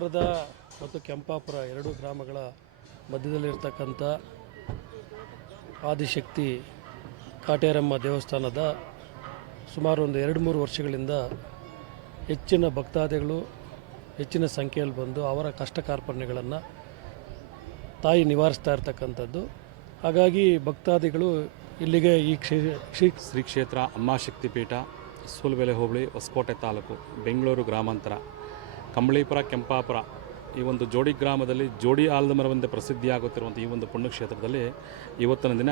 ಕಮಲಾಪುರದ ಮತ್ತು ಕೆಂಪಾಪುರ ಎರಡೂ ಗ್ರಾಮಗಳ ಮಧ್ಯದಲ್ಲಿರ್ತಕ್ಕಂಥ ಆದಿಶಕ್ತಿ ಕಾಟೇರಮ್ಮ ದೇವಸ್ಥಾನದ ಸುಮಾರು ಒಂದು 2-3 ವರ್ಷಗಳಿಂದ ಹೆಚ್ಚಿನ ಭಕ್ತಾದಿಗಳು ಹೆಚ್ಚಿನ ಸಂಖ್ಯೆಯಲ್ಲಿ ಬಂದು ಅವರ ಕಷ್ಟ ಕಾರ್ಪಣ್ಯಗಳನ್ನು ತಾಯಿ ನಿವಾರಿಸ್ತಾ ಇರ್ತಕ್ಕಂಥದ್ದು. ಹಾಗಾಗಿ ಭಕ್ತಾದಿಗಳು ಇಲ್ಲಿಗೆ ಈ ಶ್ರೀ ಕ್ಷೇತ್ರ ಅಮ್ಮ ಶಕ್ತಿಪೀಠ, ಸೂಲೂಬೆಲೆ ಹೋಬಳಿ, ಹೊಸಕೋಟೆ ತಾಲೂಕು, ಬೆಂಗಳೂರು ಗ್ರಾಮಾಂತರ, ಕಂಬಳೀಪುರ, ಕೆಂಪಾಪುರ ಈ ಒಂದು ಜೋಡಿ ಗ್ರಾಮದಲ್ಲಿ ಜೋಡಿ ಆಲದ ಮರವೆಂದೇ ಪ್ರಸಿದ್ಧಿಯಾಗುತ್ತಿರುವಂಥ ಈ ಒಂದು ಪುಣ್ಯಕ್ಷೇತ್ರದಲ್ಲಿ ಇವತ್ತಿನ ದಿನ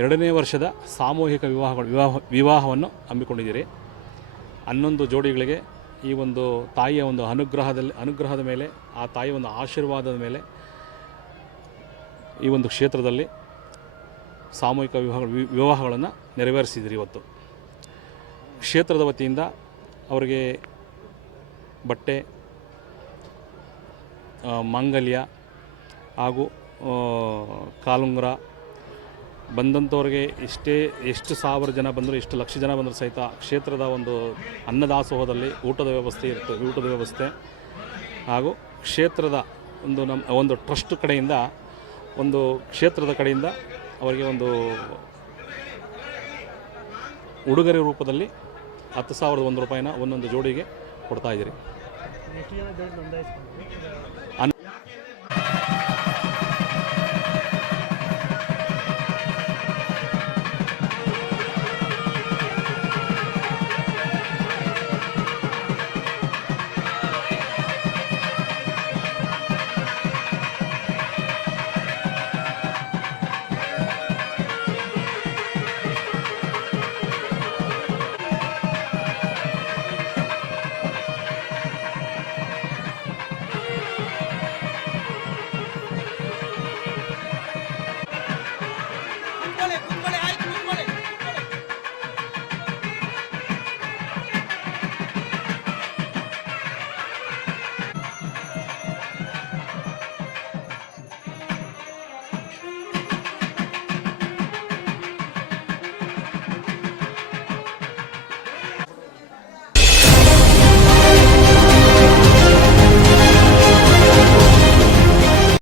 2ನೇ ವರ್ಷದ ಸಾಮೂಹಿಕ ವಿವಾಹವನ್ನು ಹಮ್ಮಿಕೊಂಡಿದ್ದೀರಿ. 11 ಜೋಡಿಗಳಿಗೆ ಈ ಒಂದು ತಾಯಿಯ ಒಂದು ಅನುಗ್ರಹದ ಮೇಲೆ, ಆ ತಾಯಿಯ ಒಂದು ಆಶೀರ್ವಾದದ ಮೇಲೆ ಈ ಒಂದು ಕ್ಷೇತ್ರದಲ್ಲಿ ಸಾಮೂಹಿಕ ವಿವಾಹಗಳನ್ನು ನೆರವೇರಿಸಿದಿರಿ. ಇವತ್ತು ಕ್ಷೇತ್ರದ ವತಿಯಿಂದ ಅವರಿಗೆ ಬಟ್ಟೆ, ಮಾಂಗಲ್ಯ ಹಾಗೂ ಕಾಲುಂಗುರ ಬಂದಂಥವ್ರಿಗೆ ಎಷ್ಟು ಸಾವಿರ ಜನ ಬಂದರೂ, ಎಷ್ಟು ಲಕ್ಷ ಜನ ಬಂದರೂ ಸಹಿತ ಕ್ಷೇತ್ರದ ಒಂದು ಅನ್ನದಾಸೋಹದಲ್ಲಿ ಊಟದ ವ್ಯವಸ್ಥೆ ಹಾಗೂ ಕ್ಷೇತ್ರದ ಒಂದು ಟ್ರಸ್ಟ್ ಕಡೆಯಿಂದ, ಒಂದು ಕ್ಷೇತ್ರದ ಕಡೆಯಿಂದ ಅವರಿಗೆ ಒಂದು ಉಡುಗೊರೆ ರೂಪದಲ್ಲಿ 10,001 ರೂಪಾಯಿನ ಒಂದೊಂದು ಜೋಡಿಗೆ ಕೊಡ್ತಾಯಿದ್ದೀರಿ.